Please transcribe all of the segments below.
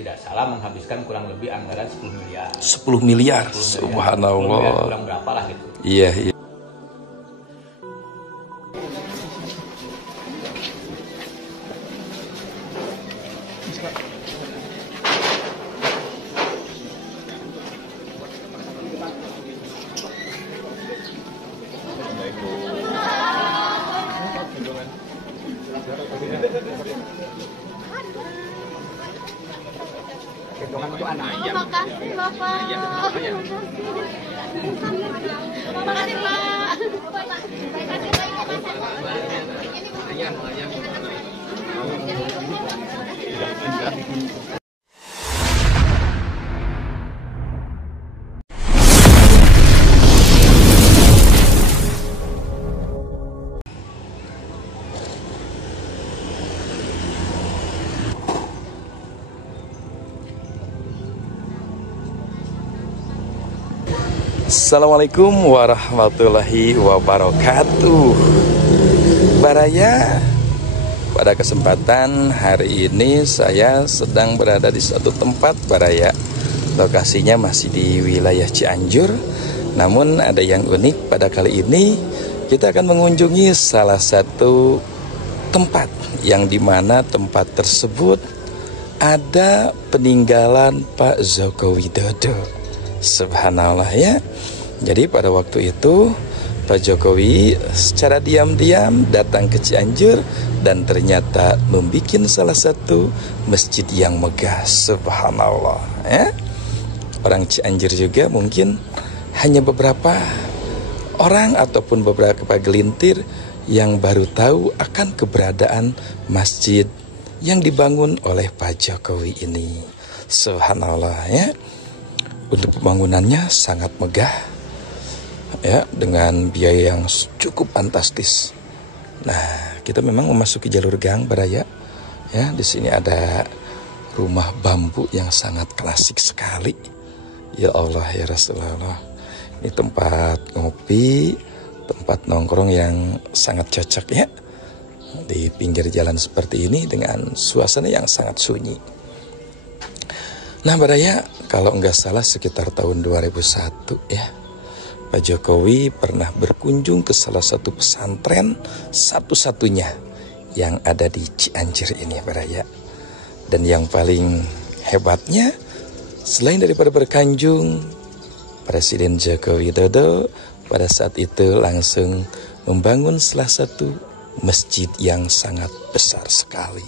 tidak salah menghabiskan kurang lebih anggaran 10 miliar. 10 miliar, subhanallah. 10 miliar kurang berapa lah gitu. Iya, iya. Terima kasih Bapak. Terima kasih Pak. Assalamualaikum warahmatullahi wabarakatuh. Baraya, pada kesempatan hari ini saya sedang berada di suatu tempat Baraya. Lokasinya masih di wilayah Cianjur. Namun ada yang unik pada kali ini, kita akan mengunjungi salah satu tempat yang dimana tempat tersebut ada peninggalan Pak Joko Widodo. Subhanallah ya. Jadi pada waktu itu Pak Jokowi secara diam-diam datang ke Cianjur dan ternyata membuat salah satu masjid yang megah. Subhanallah ya. Orang Cianjur juga mungkin hanya beberapa orang ataupun beberapa gelintir yang baru tahu akan keberadaan masjid yang dibangun oleh Pak Jokowi ini. Subhanallah ya. Untuk pembangunannya sangat megah ya, dengan biaya yang cukup fantastis. Nah, kita memang memasuki jalur gang Baraya ya. Di sini ada rumah bambu yang sangat klasik sekali. Ya Allah ya Rasulullah. Ini tempat ngopi, tempat nongkrong yang sangat cocok ya. Di pinggir jalan seperti ini dengan suasana yang sangat sunyi. Nah Baraya, kalau nggak salah sekitar tahun 2001 ya, Pak Jokowi pernah berkunjung ke salah satu pesantren satu-satunya yang ada di Cianjur ini Baraya. Dan yang paling hebatnya, selain daripada berkunjung, Presiden Joko Widodo pada saat itu langsung membangun salah satu masjid yang sangat besar sekali.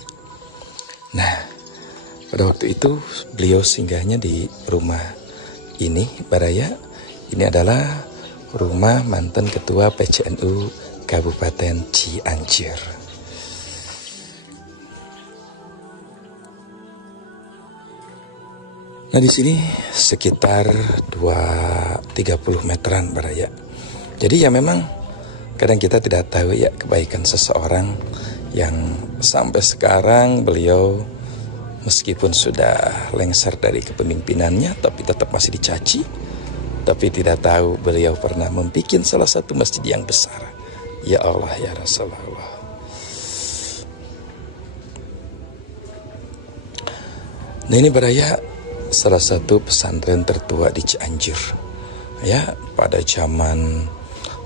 Nah, pada waktu itu beliau singgahnya di rumah ini Baraya. Ini adalah rumah mantan ketua PCNU Kabupaten Cianjur. Nah di sini sekitar 30 meteran Baraya. Jadi ya memang kadang kita tidak tahu ya kebaikan seseorang yang sampai sekarang beliau meskipun sudah lengser dari kepemimpinannya, tapi tetap masih dicaci. Tapi tidak tahu beliau pernah membuat salah satu masjid yang besar. Ya Allah ya Rasulullah. Nah ini Baraya, salah satu pesantren tertua di Cianjur. Ya, pada zaman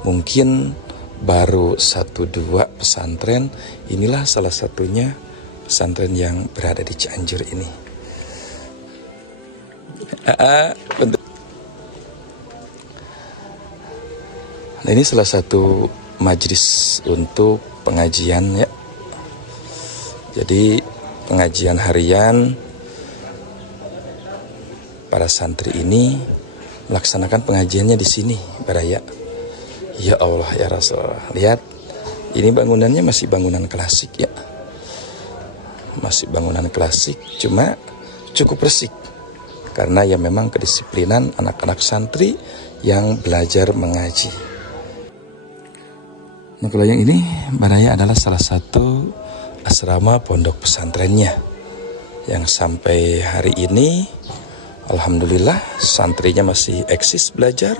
mungkin baru 1-2 pesantren, inilah salah satunya pesantren yang berada di Cianjur ini. Nah ini salah satu majelis untuk pengajian ya. Jadi pengajian harian para santri ini melaksanakan pengajiannya di sini Baraya. Ya Allah ya Rasulullah. Lihat, ini bangunannya masih bangunan klasik ya. Masih bangunan klasik, cuma cukup resik karena ya memang kedisiplinan anak-anak santri yang belajar mengaji. Nah kalau yang ini Baraya adalah salah satu asrama pondok pesantrennya yang sampai hari ini alhamdulillah santrinya masih eksis belajar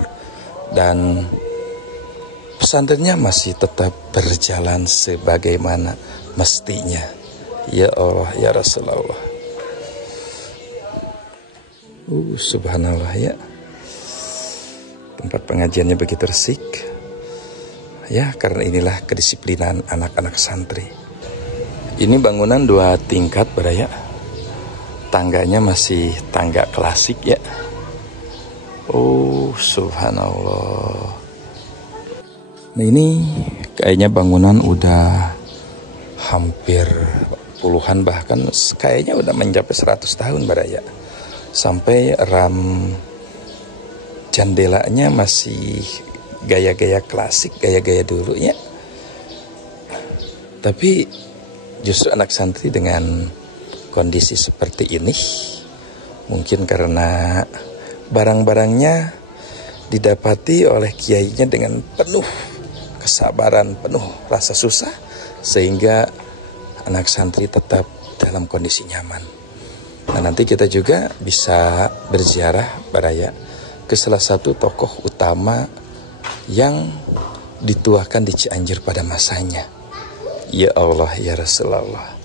dan pesantrennya masih tetap berjalan sebagaimana mestinya. Ya Allah ya Rasulullah. Subhanallah ya. Tempat pengajiannya begitu resik. Ya, karena inilah kedisiplinan anak-anak santri. Ini bangunan 2 tingkat beraya. Tangganya masih tangga klasik ya. Subhanallah. Nah ini kayaknya bangunan udah hampir puluhan, bahkan kayaknya udah mencapai 100 tahun beraya. Sampai ram jandelanya masih gaya-gaya klasik, gaya-gaya dulu ya. Tapi justru anak santri dengan kondisi seperti ini, mungkin karena barang-barangnya didapati oleh kiainya dengan penuh kesabaran, penuh rasa susah, sehingga anak santri tetap dalam kondisi nyaman. Nah nanti kita juga bisa berziarah baraya ke salah satu tokoh utama yang dituakan di Cianjur pada masanya. Ya Allah ya Rasulullah.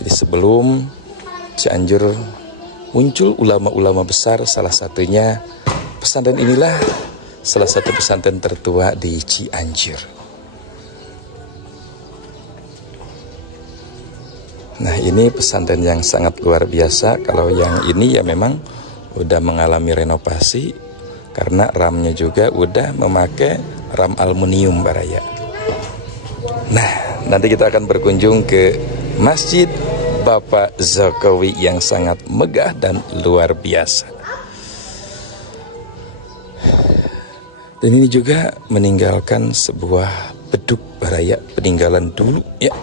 Jadi sebelum Cianjur muncul ulama-ulama besar, salah satunya pesantren inilah salah satu pesantren tertua di Cianjur. Nah ini pesantren yang sangat luar biasa. Kalau yang ini ya memang udah mengalami renovasi, karena ramnya juga udah memakai ram aluminium baraya. Nah nanti kita akan berkunjung ke Masjid Bapak Jokowi yang sangat megah dan luar biasa. Dan ini juga meninggalkan sebuah beduk baraya, peninggalan dulu ya,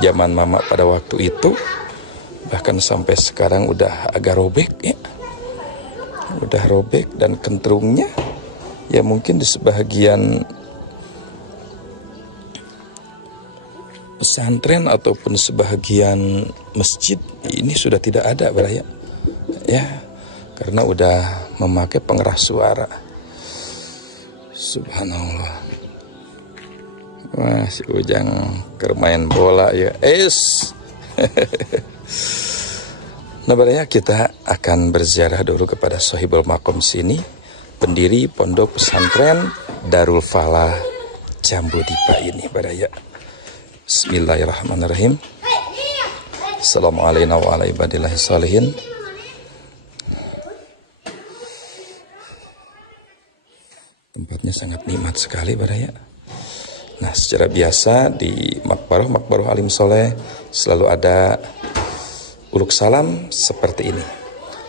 zaman mama pada waktu itu. Bahkan sampai sekarang udah agak robek ya. Udah robek dan kentrungnya ya mungkin di sebahagian pesantren ataupun sebahagian masjid ini sudah tidak ada baraya ya, karena udah memakai pengeras suara. Subhanallah. Wah, si Ujang kermain bola ya. Nah baraya kita akan berziarah dulu kepada Sohibul Makom sini, pendiri pondok pesantren Darul Falah Jambu Dipa ini baraya. Bismillahirrahmanirrahim. Assalamualaikum warahmatullahi wabarakatuh. Tempatnya sangat nikmat sekali baraya. Nah secara biasa di makbaroh alim soleh selalu ada uluk salam seperti ini.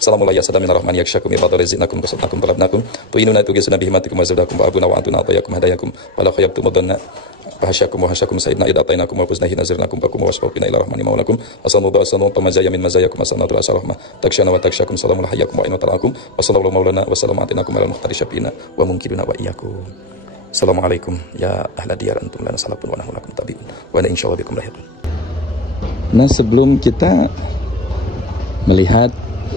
Assalamualaikum warahmatullahi wabarakatuh. Ibadul rizinakum kasatnakum talabnakum tuinuna tugisuna bihimatikum wazadakum wa abuna wa antuna atayakum hadayakum wala khayabtum mudanna fahasyakum wa hasyakum sayyidina idatainakum wa kuznahi nazirnakum bakum wa wasfaqina ila rahmani maulakum assalamu assalamu tamazaya min mazayakum assalatu assalama takshana wa takshakum salamun hayyakum wa inatarakum wa sallallahu maulana wa salamu atinakum ala muhtari syafina wa mungkiduna wa iyyakum. Assalamualaikum ya ahla diyar antum lana salapun wa nahnu lakum tabi'un wa la insyaallah bikum lahiqun. Nah sebelum kita melihat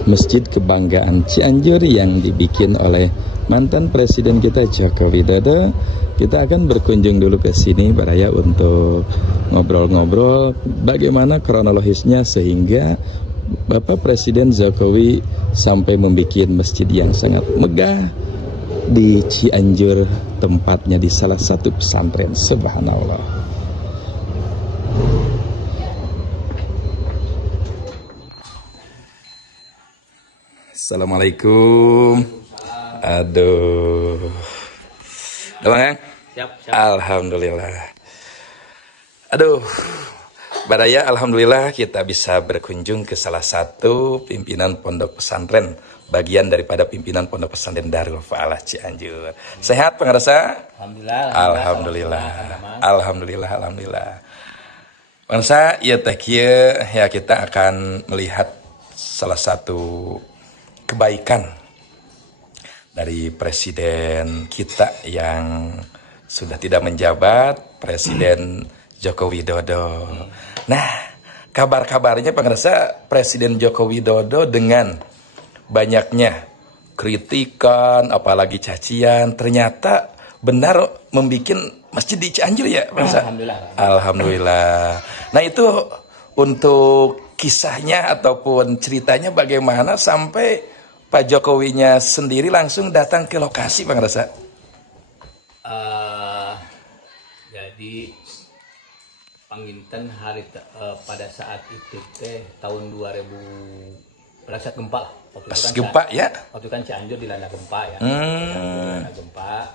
Masjid Kebanggaan Cianjur yang dibikin oleh mantan presiden kita Joko Widodo, kita akan berkunjung dulu ke sini baraya untuk ngobrol-ngobrol bagaimana kronologisnya sehingga Bapak Presiden Jokowi sampai membuat masjid yang sangat megah di Cianjur, tempatnya di salah satu pesantren. Subhanallah. Assalamualaikum. Aduh. Udah Bang? Siap. Alhamdulillah. Aduh. Baraya alhamdulillah kita bisa berkunjung ke salah satu pimpinan pondok pesantren, bagian daripada pimpinan pondok pesantren Darul Falah Cianjur. Sehat pengarasa? Alhamdulillah. Alhamdulillah. Pengarasa ya ya kita akan melihat salah satu kebaikan dari presiden kita yang sudah tidak menjabat, Presiden Joko Widodo. Nah, kabar-kabarnya pengerasa Presiden Joko Widodo dengan banyaknya kritikan, apalagi cacian, ternyata benar membuat masjid di Cianjur ya, pengerasa? Alhamdulillah. Nah itu untuk kisahnya ataupun ceritanya bagaimana sampai Pak Jokowinya sendiri langsung datang ke lokasi, Bang Rasa? Jadi panginten pada saat itu tahun 2000 pada saat gempa lah. Pas gempa ya? Waktu kan Cianjur dilanda gempa ya. Dilanda gempa,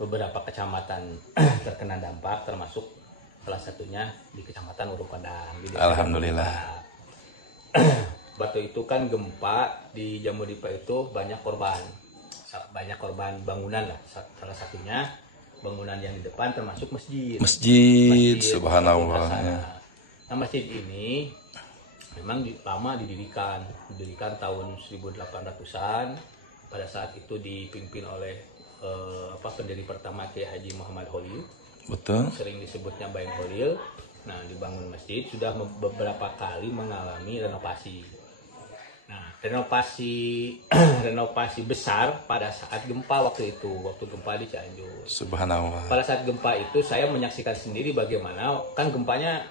beberapa kecamatan terkena dampak, termasuk salah satunya di kecamatan Uruk Padang. Alhamdulillah. Waktu itu kan gempa di Jamudipa itu banyak korban bangunan lah. Salah satunya bangunan yang di depan termasuk masjid subhanallah ya. Nah, masjid ini memang lama didirikan tahun 1800-an. Pada saat itu dipimpin oleh pendiri pertama Kiai Haji Muhammad Holil. Betul. Sering disebutnya Bain Holil. Nah, dibangun masjid sudah beberapa kali mengalami renovasi. Nah, renovasi besar pada saat gempa waktu gempa di Cianjur. Subhanallah. Pada saat gempa itu saya menyaksikan sendiri bagaimana kan gempanya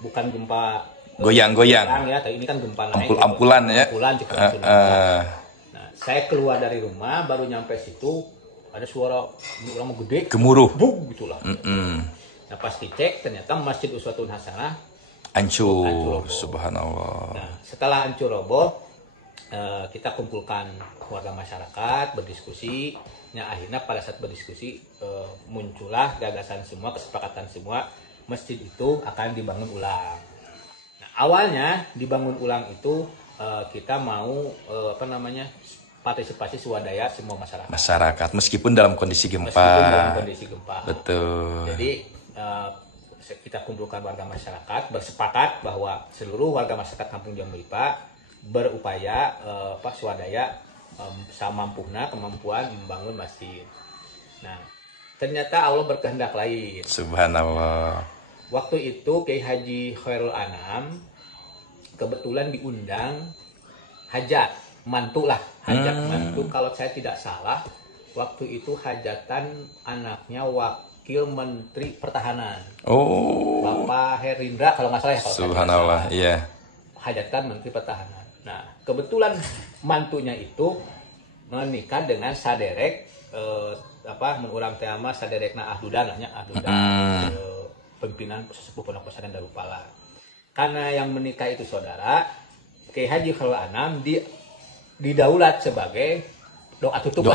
bukan gempa goyang-goyang ya, tapi ini kan gempa naik. Ampulan ya. Ampulan Nah, saya keluar dari rumah baru nyampe situ ada suara orang gede, gemuruh. Buk gitulah. Nah, pas dicek ternyata Masjid Uswatun Hasanah hancur. Subhanallah. Nah, setelah hancur roboh, kita kumpulkan warga masyarakat berdiskusi. Nah, akhirnya pada saat berdiskusi muncullah gagasan semua, kesepakatan semua masjid itu akan dibangun ulang. Nah, awalnya dibangun ulang itu kita mau partisipasi swadaya semua masyarakat. Meskipun dalam kondisi gempa. Betul. Jadi kita kumpulkan warga masyarakat bersepakat bahwa seluruh warga masyarakat Kampung Jamudipa berupaya swadaya samampuna kemampuan membangun masjid. Nah, ternyata Allah berkehendak lain. Subhanallah. Waktu itu Kiai Haji Khairul Anam kebetulan diundang hajat mantu kalau saya tidak salah. Waktu itu hajatan anaknya Wakil Menteri Pertahanan. Bapak Herindra kalau nggak salah ya. Subhanallah, iya. Hajatan Menteri Pertahanan. Nah, kebetulan mantunya itu menikah dengan saderek menurang tema saderekna Ahdudan pimpinan sesepuh Pondok Pesantren Darupala. Karena yang menikah itu saudara, Kiai Haji Khairul Anam didaulat sebagai doa tutup.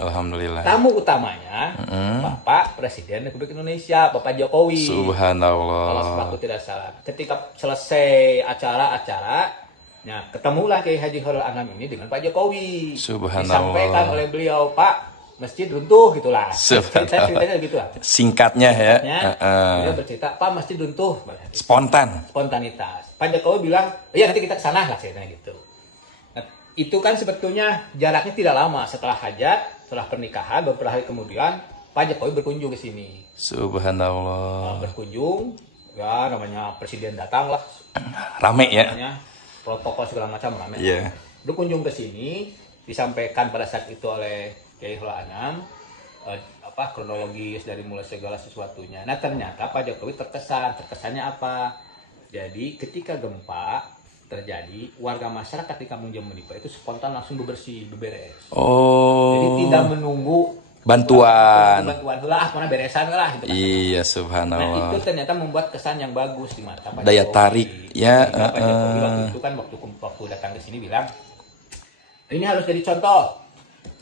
Alhamdulillah. Tamu utamanya Bapak Presiden Republik Indonesia, Bapak Jokowi. Subhanallah. Kalau sepatu tidak salah. Ketika selesai acara, nah ketemulah Kiai Haji Khairul Anam ini dengan Pak Jokowi. Subhanallah. Disampaikan oleh beliau, Pak, masjid runtuh gitulah. Ceritanya gitu lah. Singkatnya ya. Dia bercerita, Pak, masjid runtuh. Spontanitas. Pak Jokowi bilang, iya nanti kita kesana lah ceritanya gitu. Itu kan sebetulnya jaraknya tidak lama setelah hajat, setelah pernikahan, beberapa hari kemudian Pak Jokowi berkunjung ke sini. Subhanallah. Berkunjung, ya namanya presiden datang lah. Rame ya. Protokol segala macam rame. Iya. Berkunjung ke sini, disampaikan pada saat itu oleh Kiai Khairul Anam, kronologis dari mulai segala sesuatunya. Nah ternyata Pak Jokowi terkesannya apa? Jadi ketika gempa terjadi, warga masyarakat di Kampung Jamudipa itu spontan langsung beberes. Jadi tidak menunggu bantuan lah, mana beresan lah. Gitu, iya, subhanallah. Nah itu ternyata membuat kesan yang bagus di mata Pak Daya Jokowi. Tarik ya. Pak Jokowi waktu itu kan waktu datang ke sini bilang, ini harus jadi contoh.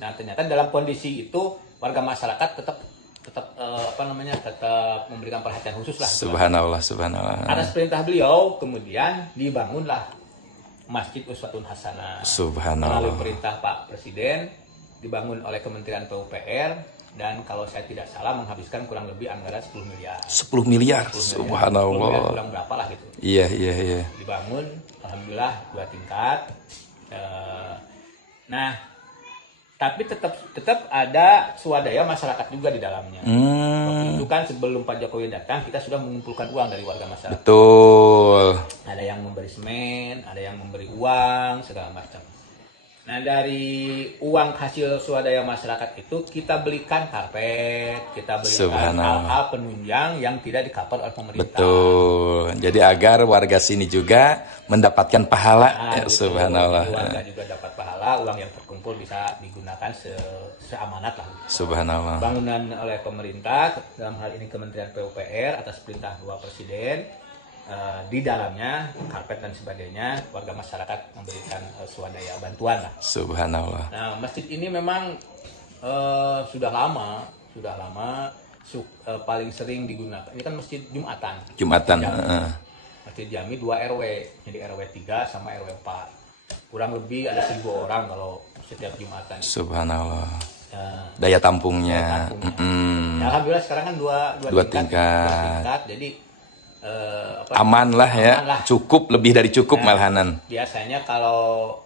Nah ternyata dalam kondisi itu warga masyarakat tetap memberikan perhatian khusus lah. Subhanallah. Atas perintah beliau kemudian dibangunlah Masjid Uswatun Hasanah. Subhanallah. Melalui perintah Pak Presiden dibangun oleh Kementerian PUPR dan kalau saya tidak salah menghabiskan kurang lebih anggaran 10 miliar. 10 miliar. Subhanallah. 10 miliar kurang berapa lah gitu. Iya. Dibangun alhamdulillah 2 tingkat. Nah, tapi tetap ada swadaya masyarakat juga di dalamnya. Waktu itu kan sebelum Pak Jokowi datang, kita sudah mengumpulkan uang dari warga masyarakat. Betul. Ada yang memberi semen, ada yang memberi uang, segala macam. Nah, dari uang hasil swadaya masyarakat itu kita belikan karpet, kita belikan Subhanallah. hal-hal penunjang yang tidak di-cover oleh pemerintah. Betul. Jadi agar warga sini juga mendapatkan pahala. Nah, gitu. Subhanallah. Jadi warga juga dapat pahala, uang yang terkumpul bisa digunakan seamanat lah. Subhanallah. Bangunan oleh pemerintah, dalam hal ini Kementerian PUPR atas perintah Bapak Presiden, di dalamnya karpet dan sebagainya, warga masyarakat memberikan swadaya bantuan lah. Subhanallah. Nah, masjid ini memang sudah lama paling sering digunakan. Ini kan masjid Jumatan. Jumatan. Masjid Jami 2 RW, jadi RW 3 sama RW 4. Kurang lebih ada 1.000 orang kalau setiap Jumatan. Subhanallah. Daya tampungnya. Ya, alhamdulillah sekarang kan dua tingkat. Jadi aman lah ya. Aman lah. Cukup, lebih dari cukup malahanan. Biasanya kalau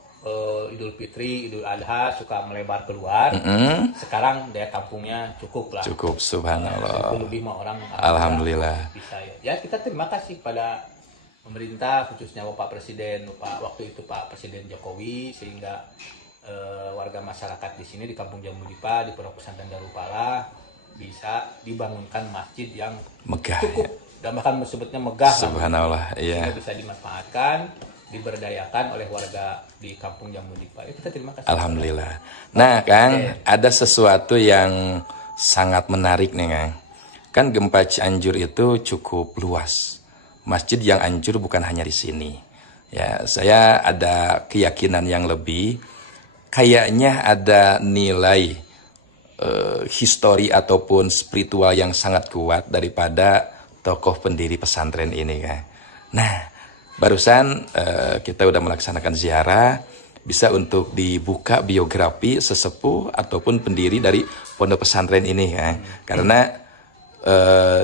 Idul Fitri, Idul Adha suka melebar keluar. Sekarang daya tampungnya cukup lah. Cukup, subhanallah. Lebih mah orang. Alhamdulillah. Bisa ya. Ya, kita terima kasih pada pemerintah, khususnya Bapak Presiden, waktu itu Pak Presiden Jokowi, sehingga warga masyarakat di sini di Kampung Jambudipa, di Pondok Pesantren Darul Falah bisa dibangunkan masjid yang megah. Cukup. Dan bahkan sebutnya megah. Subhanallah, iya. Bisa dimanfaatkan, diberdayakan oleh warga di Kampung Jambudipa. Kita terima kasih. Alhamdulillah. Nah, Kang, ada sesuatu yang sangat menarik nih, Kang. Kan gempa Cianjur itu cukup luas. Masjid yang hancur bukan hanya di sini. Ya, saya ada keyakinan yang lebih. Kayaknya ada nilai histori ataupun spiritual yang sangat kuat daripada tokoh pendiri pesantren ini, Kang. Nah, barusan kita udah melaksanakan ziarah, bisa untuk dibuka biografi sesepuh ataupun pendiri dari pondok pesantren ini, Kang. Karena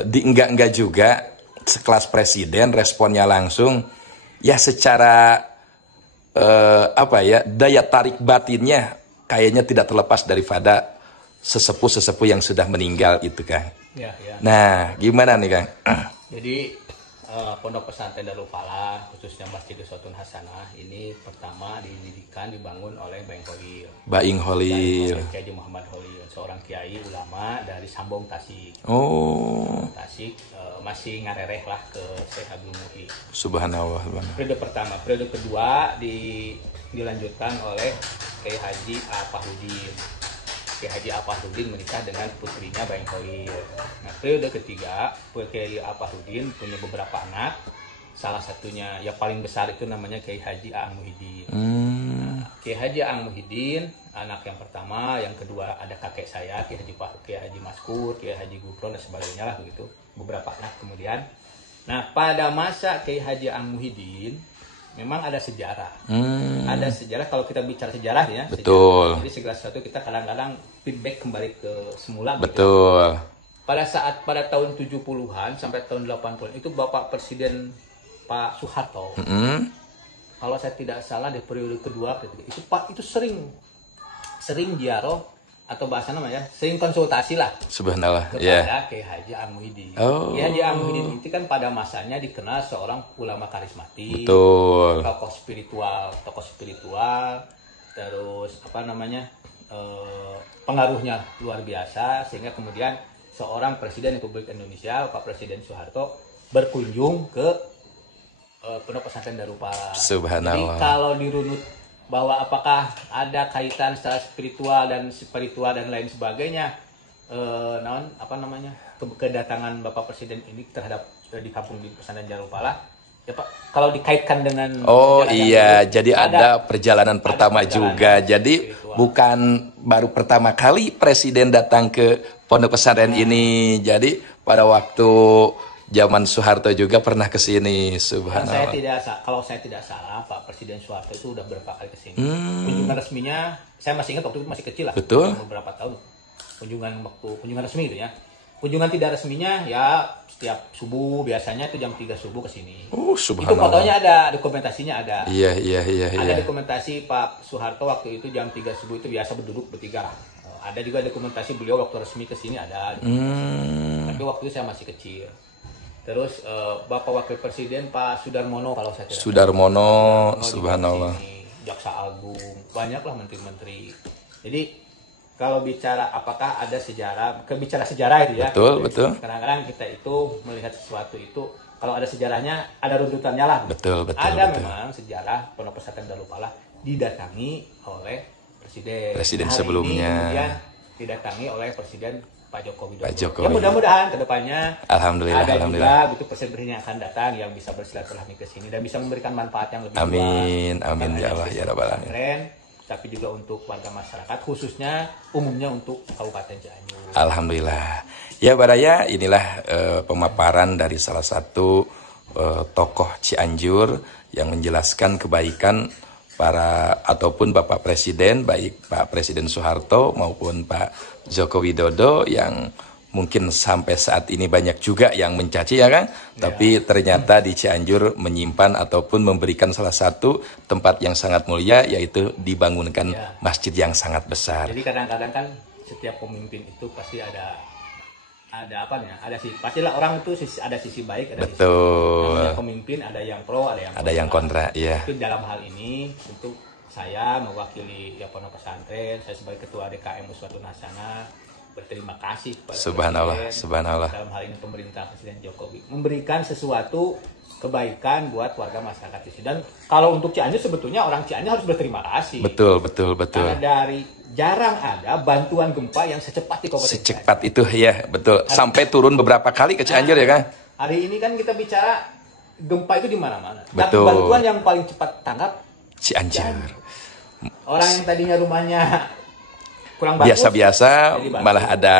di enggak juga sekelas presiden responnya langsung, ya secara daya tarik batinnya kayaknya tidak terlepas daripada sesepuh-sesepuh yang sudah meninggal itu, Kang. Ya. Nah, gimana nih, Kang? Jadi Pondok Pesantren Darul Falah, khususnya Masjid Uswatun Hasanah, ini pertama dibangun oleh Baing Holil. Kiai Muhammad Holil, seorang kiai ulama dari Sambong Tasik. Tasik masih ngarereh lah ke Syekh Abdul Muhi. Subhanallah. Periode pertama, periode kedua dilanjutkan oleh Kiai Haji Apahudin. Kiai Haji Apahudin menikah dengan putrinya Baing Holil. Nah, periode ketiga, Kiai Apahudin punya beberapa anak. Salah satunya yang paling besar itu namanya Kiai Haji Aang Muhyiddin. Nah, Kiai Haji Aang Muhyiddin, anak yang pertama, yang kedua ada kakek saya, Kiai Haji Maskur, Kiai Haji Gupron dan sebagainya lah begitu. Beberapa anak kemudian. Nah, pada masa Kiai Haji Aang Muhyiddin memang ada sejarah. Ada sejarah kalau kita bicara sejarah ya. Betul. Sejarah. Jadi segala sesuatu kita kadang-kadang feedback kembali ke semula. Betul. Gitu. Pada tahun 70-an sampai tahun 80-an itu Bapak Presiden Pak Soeharto. Kalau saya tidak salah di periode kedua itu Pak itu sering ziarah atau bahasa namanya sering konsultasi lah. Subhanallah. Kepada Kiai Haji Aang Muhyiddin. Kiai Haji Aang Muhyiddin itu kan pada masanya dikenal seorang ulama karismatik. Betul. Tokoh spiritual, terus pengaruhnya luar biasa sehingga kemudian seorang Presiden Republik Indonesia, Pak Presiden Soeharto berkunjung ke Pondok Pesantren Darul Falah. Subhanallah. Jadi kalau dirunut bahwa apakah ada kaitan secara spiritual dan lain sebagainya, kedatangan Bapak Presiden ini terhadap di kampung di Pesantren Darul Falah, ya Pak, kalau dikaitkan dengan jadi ada perjalanan pertama juga. Jadi bukan baru pertama kali Presiden datang ke Pondok Pesantren ini. Jadi pada waktu zaman Soeharto juga pernah ke sini. Subhanallah. Kalau saya tidak salah, Pak Presiden Soeharto itu udah berapa kali ke sini. Kunjungan resminya, saya masih ingat waktu itu masih kecil lah. Betul. Beberapa tahun. Kunjungan resmi itu ya. Kunjungan tidak resminya ya setiap subuh, biasanya itu jam 3 subuh ke sini. Subhanallah. Itu fotonya ada, dokumentasinya ada. Iya. Ada dokumentasi Pak Soeharto waktu itu jam 3 subuh itu biasa berduduk bertiga. Ada juga dokumentasi beliau waktu resmi ke sini ada. Tapi waktu itu saya masih kecil. Terus Bapak Wakil Presiden Pak Sudarmono kalau saya tidak Sudarmono, subhanallah. jaksa agung, banyaklah menteri-menteri. Jadi kalau bicara apakah ada sejarah, bicara sejarah itu ya. Betul. Kadang-kadang kita itu melihat sesuatu itu, kalau ada sejarahnya, ada runtutannya lah. Betul. Memang sejarah Pondok Pesantren Darul Falah didatangi oleh presiden sebelumnya. Kemudian didatangi oleh Presiden Pak Joko Widodo. Ya mudah-mudahan kedepannya Alhamdulillah. juga gitu presiden yang akan datang yang bisa bersilaturahmi ke sini dan bisa memberikan manfaat yang lebih Amin luas. ya Allah ya rabbal alamin. Tapi juga untuk warga masyarakat, khususnya umumnya untuk Kabupaten Cianjur. Alhamdulillah. Ya Baraya, inilah pemaparan dari salah satu tokoh Cianjur yang menjelaskan kebaikan ataupun Bapak Presiden, baik Pak Presiden Soeharto maupun Pak Joko Widodo yang mungkin sampai saat ini banyak juga yang mencaci ya kan, tapi ternyata di Cianjur menyimpan ataupun memberikan salah satu tempat yang sangat mulia, yaitu dibangunkan masjid yang sangat besar. Jadi kadang-kadang kan setiap pemimpin itu pasti ada pastilah orang itu ada sisi baik, ada sisi pemimpin, ada yang pro, ada yang kontra. Ya. Tapi dalam hal ini untuk saya mewakili Pondok Pesantren, saya sebagai ketua DKM Uswatun Hasanah berterima kasih kepada Subhanallah. Dalam hal ini pemerintah Presiden Jokowi memberikan sesuatu kebaikan buat warga masyarakat di sini. Dan kalau untuk Cianjur sebetulnya orang Cianjur harus berterima kasih. Betul. Karena jarang ada bantuan gempa yang secepat di Kabupaten Secepat itu ya, betul. Sampai turun beberapa kali ke Cianjur ya kan. Hari ini kan kita bicara gempa itu di mana-mana. Betul. Tapi bantuan yang paling cepat tanggap Cianjur. Orang yang tadinya rumahnya kurang bagus, biasa-biasa malah ada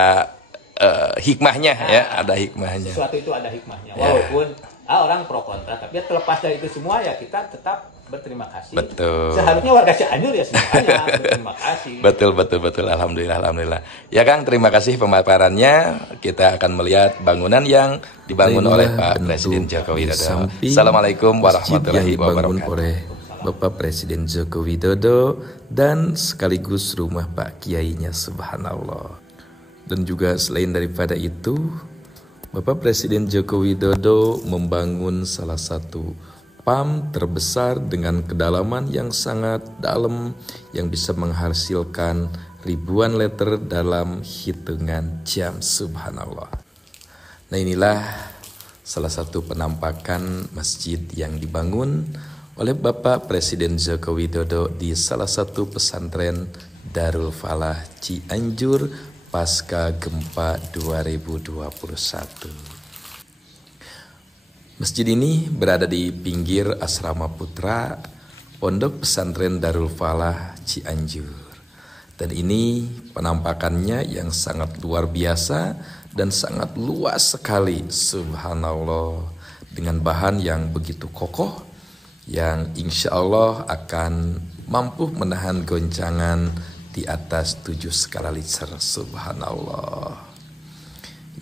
hikmahnya ada hikmahnya. Sesuatu itu ada hikmahnya. Walaupun orang pro kontra, tapi terlepas dari itu semua ya kita tetap berterima kasih. Betul. Seharusnya warga Cianjur ya semuanya berterima kasih. Betul. Alhamdulillah. Ya Kang, terima kasih pemaparannya. Kita akan melihat bangunan yang dibangun oleh Pak Presiden Joko Widodo. Assalamualaikum warahmatullahi wabarakatuh. Bapak Presiden Joko Widodo dan sekaligus rumah Pak Kiainya, subhanallah. Dan juga selain daripada itu, Bapak Presiden Joko Widodo membangun salah satu PAM terbesar dengan kedalaman yang sangat dalam yang bisa menghasilkan ribuan liter dalam hitungan jam, subhanallah. Nah, inilah salah satu penampakan masjid yang dibangun oleh Bapak Presiden Joko Widodo di salah satu pesantren Darul Falah Cianjur pasca gempa 2021. Masjid ini berada di pinggir Asrama Putra Pondok Pesantren Darul Falah Cianjur. Dan ini penampakannya yang sangat luar biasa dan sangat luas sekali, subhanallah, dengan bahan yang begitu kokoh yang insya Allah akan mampu menahan goncangan di atas 7 skala Richter, subhanallah.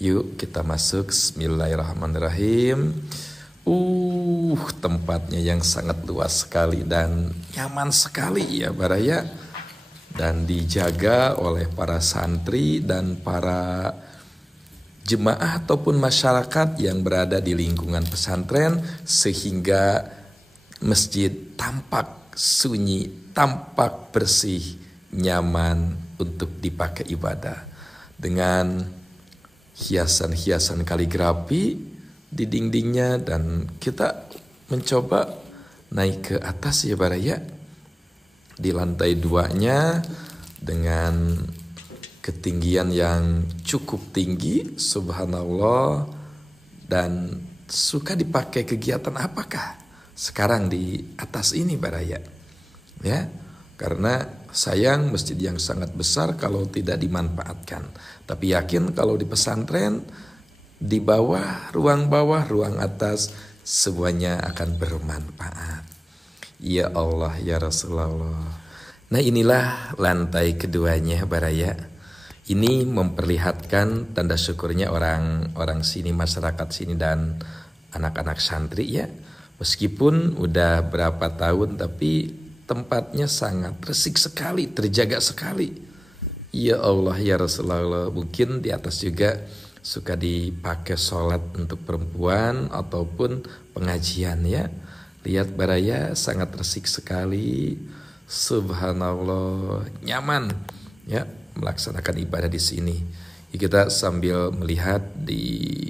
Yuk kita masuk, bismillahirrahmanirrahim. Tempatnya yang sangat luas sekali dan nyaman sekali ya Baraya. Dan dijaga oleh para santri dan para jemaah ataupun masyarakat yang berada di lingkungan pesantren, sehingga masjid tampak sunyi, tampak bersih, nyaman untuk dipakai ibadah. Dengan hiasan-hiasan kaligrafi di dindingnya, dan kita mencoba naik ke atas ya Baraya. Di lantai 2-nya dengan ketinggian yang cukup tinggi, subhanallah. Dan suka dipakai kegiatan apakah sekarang di atas ini Baraya? Ya, karena sayang masjid yang sangat besar kalau tidak dimanfaatkan. Tapi yakin kalau di pesantren, di bawah, ruang atas, semuanya akan bermanfaat. Ya Allah, ya Rasulullah. Nah, inilah lantai keduanya Baraya. Ini memperlihatkan tanda syukurnya orang sini, masyarakat sini dan anak-anak santri ya. Meskipun udah berapa tahun tapi tempatnya sangat resik sekali, terjaga sekali. Ya Allah, ya Rasulullah. Mungkin di atas juga suka dipakai sholat untuk perempuan ataupun pengajian ya. Lihat Baraya, sangat resik sekali, Subhanallah, nyaman ya melaksanakan ibadah di sini. Kita sambil melihat di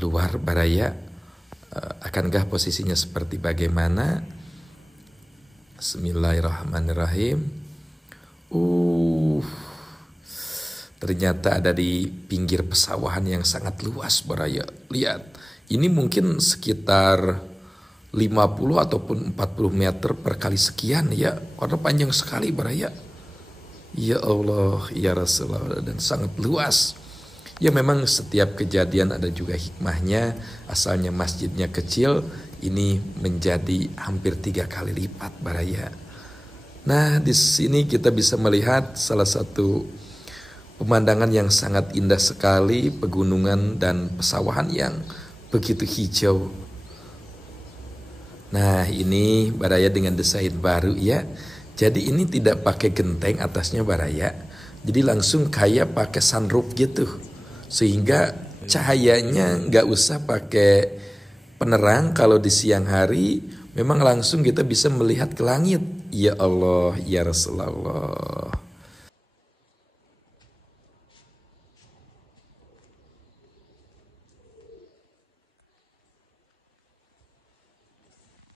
luar baraya, akankah posisinya seperti bagaimana? Bismillahirrahmanirrahim. Ternyata ada di pinggir pesawahan yang sangat luas baraya. Lihat, ini mungkin sekitar 50 ataupun 40 meter per kali sekian ya. Karena panjang sekali baraya. Ya Allah, ya Rasulullah, dan sangat luas. Ya memang setiap kejadian ada juga hikmahnya. Asalnya masjidnya kecil, ini menjadi hampir 3 kali lipat baraya. Nah, di sini kita bisa melihat salah satu pemandangan yang sangat indah sekali, pegunungan dan pesawahan yang begitu hijau. Nah, ini baraya dengan desain baru ya. Jadi ini tidak pakai genteng atasnya baraya. Jadi langsung kayak pakai sunroof gitu. Sehingga cahayanya nggak usah pakai penerang. Kalau di siang hari memang langsung kita bisa melihat ke langit. Ya Allah, ya Rasulullah.